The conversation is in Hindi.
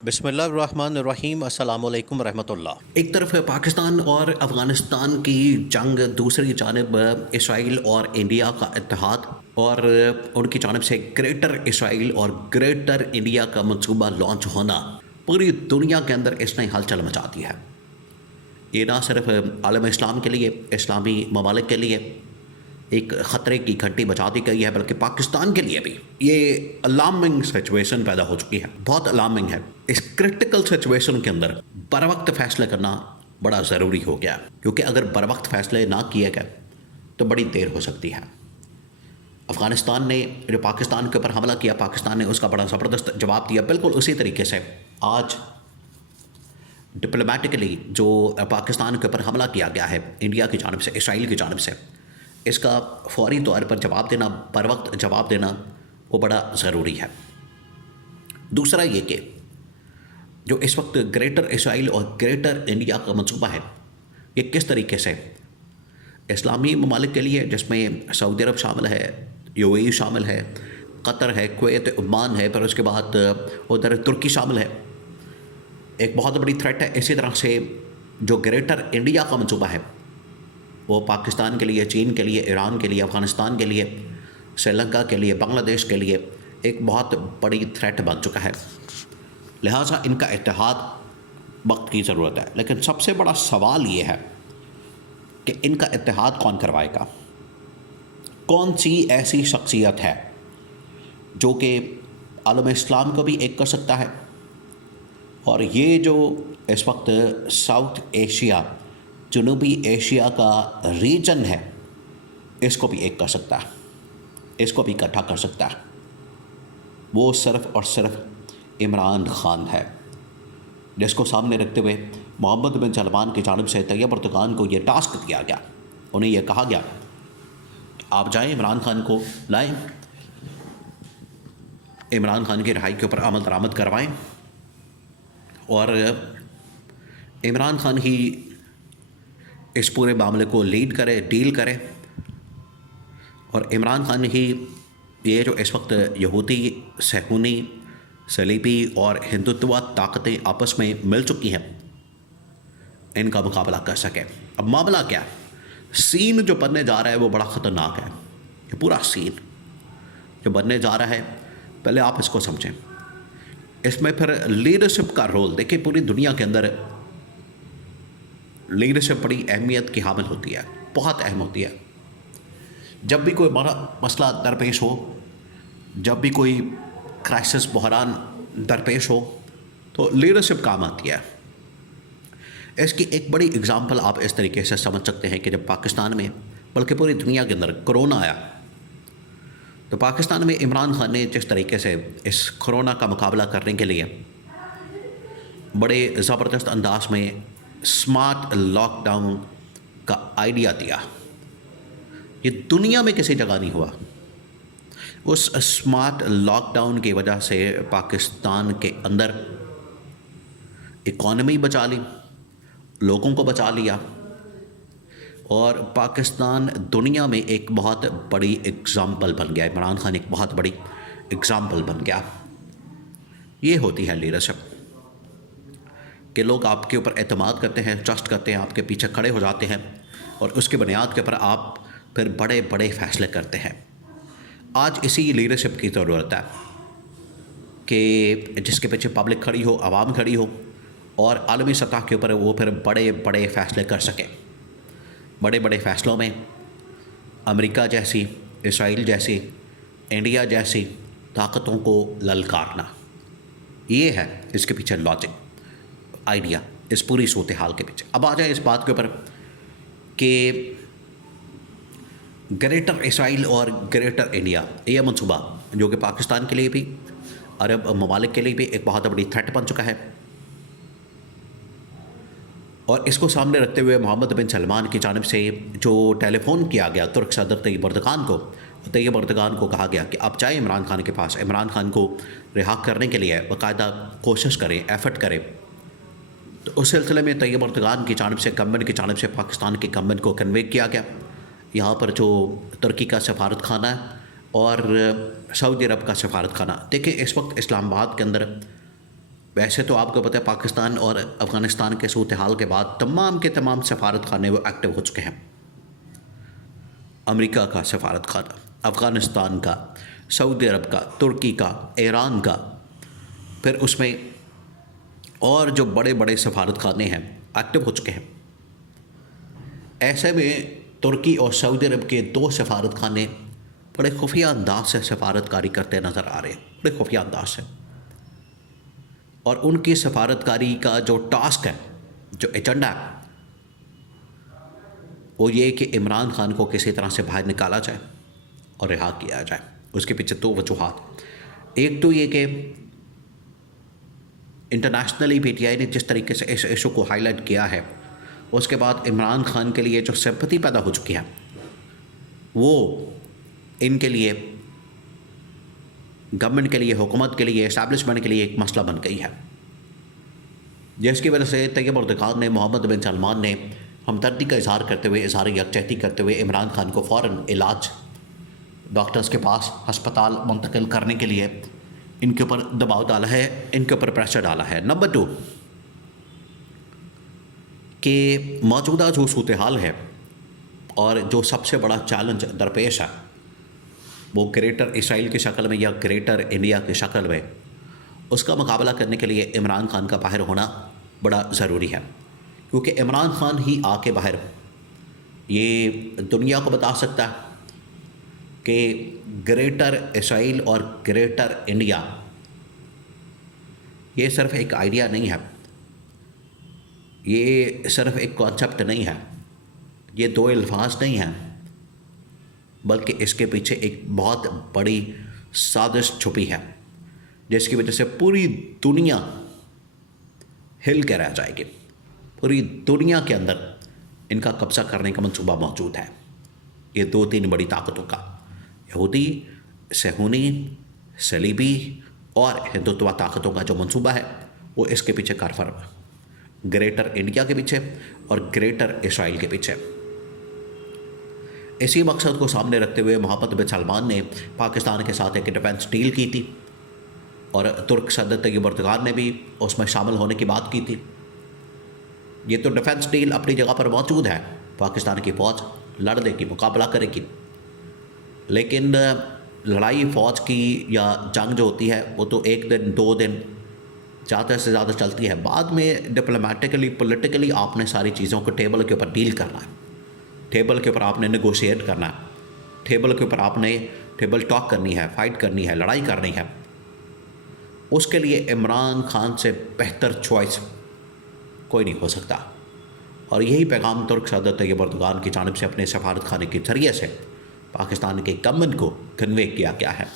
बिस्मिल्लाहिर्रहमानिर्रहीम अस्सलाम वालेकुम रहमतुल्लाह। एक तरफ पाकिस्तान और अफ़गानिस्तान की जंग, दूसरी जानब इसराइल और इंडिया का इत्तेहाद और उनकी जानब से ग्रेटर इसराइल और ग्रेटर इंडिया का मंसूबा लॉन्च होना पूरी दुनिया के अंदर इसने हलचल मचा दी है। ये ना सिर्फ आलम इस्लाम के लिए, इस्लामी ममालिक के लिए एक ख़तरे की घंटी बजा दी गई है, बल्कि पाकिस्तान के लिए भी ये अलार्मिंग सिचुएशन पैदा हो चुकी है। बहुत अलार्मिंग है। इस क्रिटिकल सिचुएशन के अंदर बर वक्त फ़ैसले करना बड़ा ज़रूरी हो गया, क्योंकि अगर बर वक्त फ़ैसले ना किए गए तो बड़ी देर हो सकती है। अफ़गानिस्तान ने जो पाकिस्तान के ऊपर हमला किया, पाकिस्तान ने उसका बड़ा ज़बरदस्त जवाब दिया। बिल्कुल उसी तरीके से आज डिप्लोमेटिकली जो पाकिस्तान के ऊपर हमला किया गया है इंडिया की जानब से, इसराइल की जानब से, इसका फौरी तौर पर जवाब देना, बर वक्त जवाब देना, वो बड़ा ज़रूरी है। दूसरा ये कि जो इस वक्त ग्रेटर इसराइल और ग्रेटर इंडिया का मंसूबा है, ये किस तरीके से इस्लामी ममालिक के लिए, जिसमें सऊदी अरब शामिल है, यूएई शामिल है, कतर है, कुवैत, ओमान है, फिर उसके बाद उधर तुर्की शामिल है, एक बहुत बड़ी थ्रेट है। इसी तरह से जो ग्रेटर इंडिया का मंसूबा है वो पाकिस्तान के लिए, चीन के लिए, ईरान के लिए, अफ़गानिस्तान के लिए, श्रीलंका के लिए, बांग्लादेश के लिए एक बहुत बड़ी थ्रेट बन चुका है। लिहाजा इनका इत्तेहाद वक्त की ज़रूरत है। लेकिन सबसे बड़ा सवाल ये है कि इनका इत्तेहाद कौन करवाएगा? कौन सी ऐसी शख्सियत है जो कि आलम इस्लाम को भी एक कर सकता है, और ये जो इस वक्त साउथ एशिया, जनूबी एशिया का रीजन है, इसको भी एक कर सकता है, इसको भी इकट्ठा कर सकता है। वो सिर्फ़ और सिर्फ इमरान ख़ान है, जिसको सामने रखते हुए मोहम्मद बिन सलमान की जानिब से तैयब अर्दोग़ान को ये टास्क दिया गया। उन्हें यह कहा गया आप जाएं, इमरान ख़ान को लाएं, इमरान ख़ान की रिहाई के ऊपर अमल दरामद करवाएं, और इमरान ख़ान ही इस पूरे मामले को लीड करे, डील करे, और इमरान ख़ान ही ये जो इस वक्त यहूदी, सहूनी, सलीबी और हिंदुत्व ताकतें आपस में मिल चुकी हैं, इनका मुकाबला कर सके। अब मामला क्या है? सीन जो बनने जा रहा है वो बड़ा ख़तरनाक है। ये पूरा सीन जो बनने जा रहा है, पहले आप इसको समझें। इसमें फिर लीडरशिप का रोल देखिए। पूरी दुनिया के अंदर लीडरशिप बड़ी अहमियत की हामिल होती है, बहुत अहम होती है। जब भी कोई बड़ा मसला दरपेश हो, जब भी कोई क्राइसिस, बहरान दरपेश हो, तो लीडरशिप काम आती है। इसकी एक बड़ी एग्जांपल आप इस तरीके से समझ सकते हैं कि जब पाकिस्तान में, बल्कि पूरी दुनिया के अंदर कोरोना आया, तो पाकिस्तान में इमरान ख़ान ने जिस तरीके से इस कोरोना का मुकाबला करने के लिए बड़े ज़बरदस्त अंदाज में स्मार्ट लॉकडाउन का आइडिया दिया, ये दुनिया में किसी जगह नहीं हुआ। उस स्मार्ट लॉकडाउन की वजह से पाकिस्तान के अंदर इकॉनमी बचा ली, लोगों को बचा लिया, और पाकिस्तान दुनिया में एक बहुत बड़ी एग्ज़ाम्पल बन गया। इमरान ख़ान एक बहुत बड़ी एग्ज़ाम्पल बन गया। ये होती है लीडरशिप, कि लोग आपके ऊपर एतमाद करते हैं, ट्रस्ट करते हैं, आपके पीछे खड़े हो जाते हैं, और उसके बुनियाद के ऊपर आप फिर बड़े बड़े फ़ैसले करते हैं। आज इसी लीडरशिप की ज़रूरत है कि जिसके पीछे पब्लिक खड़ी हो, आवाम खड़ी हो, और आलमी सतह के ऊपर वो फिर बड़े बड़े फ़ैसले कर सकें। बड़े बड़े फ़ैसलों में अमेरिका जैसी, इसराइल जैसी, इंडिया जैसी ताकतों को ललकारना, ये है इसके पीछे लॉजिक, आइडिया, इस पूरी सूरत हाल के पीछे। अब आ जाए इस बात के ऊपर कि ग्रेटर इसराइल और ग्रेटर इंडिया, ये मंसूबा जो कि पाकिस्तान के लिए भी, अरब ममालिक के लिए भी एक बहुत बड़ी थ्रेट बन चुका है, और इसको सामने रखते हुए मोहम्मद बिन सलमान की जानिब से जो टेलीफ़ोन किया गया तुर्क सदर तैयब अर्दोग़ान को, तैयब अर्दोग़ान को कहा गया कि आप जाएँ इमरान ख़ान के पास, इमरान ख़ान को रिहा करने के लिए बाकायदा कोशिश करें, एफ़र्ट करें। तो उस सिलसिले में तैयब अर्दोग़ान की जानिब से, गवर्नमेंट की जानिब से पाकिस्तान की गवर्नमेंट को कन्वे किया गया। यहाँ पर जो तुर्की का सफारत खाना है और सऊदी अरब का सफारत खाना, देखिए इस वक्त इस्लामाबाद के अंदर वैसे तो आपको पता है पाकिस्तान और अफ़गानिस्तान के सूरत हाल के बाद तमाम के तमाम सफारत खाने वो एक्टिव हो चुके हैं। अमेरिका का सफारत खाना, अफ़गानिस्तान का, सऊदी अरब का, तुर्की का, ईरान का, फिर उसमें और जो बड़े बड़े सफारत खाने हैं एक्टिव हो चुके हैं। ऐसे में तुर्की और सऊदी अरब के 2 सफारत खाने बड़े खुफिया अंदाज से सफारतकारी करते नज़र आ रहे हैं, बड़े खुफिया अंदाज से। और उनकी सफारतकारी का जो टास्क है, जो एजेंडा है, वो ये कि इमरान खान को किसी तरह से बाहर निकाला जाए और रिहा किया जाए। उसके पीछे 2 वजूहात। एक तो ये कि इंटरनेशनली पीटीआई ने जिस तरीके से इस इशू को हाईलाइट किया है, उसके बाद इमरान खान के लिए जो सिंपैथी पैदा हो चुकी है वो इनके लिए, गवर्नमेंट के लिए, हुकूमत के लिए, एस्टैब्लिशमेंट के लिए एक मसला बन गई है, जिसकी वजह से तैयब अर्दगान ने, मोहम्मद बिन सलमान ने हमदर्दी का इजहार करते हुए, इजहार यकजहती करते हुए इमरान खान को फ़ौरन इलाज डॉक्टर्स के पास अस्पताल मुंतकिल करने के लिए इनके ऊपर दबाव डाला है, इनके ऊपर प्रेशर डाला है। नंबर 2 कि मौजूदा जो सूरत हाल है और जो सबसे बड़ा चैलेंज दरपेश है वो ग्रेटर इसराइल की शक्ल में या ग्रेटर इंडिया की शक्ल में, उसका मुकाबला करने के लिए इमरान खान का बाहर होना बड़ा ज़रूरी है। क्योंकि इमरान खान ही आके बाहर ये दुनिया को बता सकता है कि ग्रेटर इसराइल और ग्रेटर इंडिया ये सिर्फ एक आइडिया नहीं है, ये सिर्फ एक कॉन्सेप्ट नहीं है, ये 2 अल्फाज नहीं हैं, बल्कि इसके पीछे एक बहुत बड़ी साजिश छुपी है, जिसकी वजह से पूरी दुनिया हिल के रह जाएगी। पूरी दुनिया के अंदर इनका कब्जा करने का मंसूबा मौजूद है। ये 2-3 बड़ी ताकतों का, यहूदी, सहूनी, सलीबी और हिंदुत्व ताकतों का जो मंसूबा है वो इसके पीछे कारफर है, ग्रेटर इंडिया के पीछे और ग्रेटर इसराइल के पीछे। इसी मकसद को सामने रखते हुए मोहम्मद बिन सलमान ने पाकिस्तान के साथ एक डिफेंस डील की थी और तुर्क सदर तैयब अर्दगान ने भी उसमें शामिल होने की बात की थी। ये तो डिफेंस डील अपनी जगह पर मौजूद है, पाकिस्तान की फ़ौज लड़ देगी, मुकाबला करेगी, लेकिन लड़ाई फ़ौज की या जंग जो होती है वो तो 1 दिन 2 दिन ज़्यादा से ज़्यादा चलती है। बाद में डिप्लोमेटिकली, पॉलिटिकली आपने सारी चीज़ों को टेबल के ऊपर डील करना है, टेबल के ऊपर आपने नेगोशिएट करना है, टेबल के ऊपर आपने टेबल टॉक करनी है, फाइट करनी है, लड़ाई करनी है। उसके लिए इमरान खान से बेहतर चॉइस कोई नहीं हो सकता। और यही पैगाम तुर्क सदर तैयब अर्दगान की जानिब से अपने सफारत खाने के ज़रिए से पाकिस्तान के गवर्नमेंट को कन्वे किया गया है।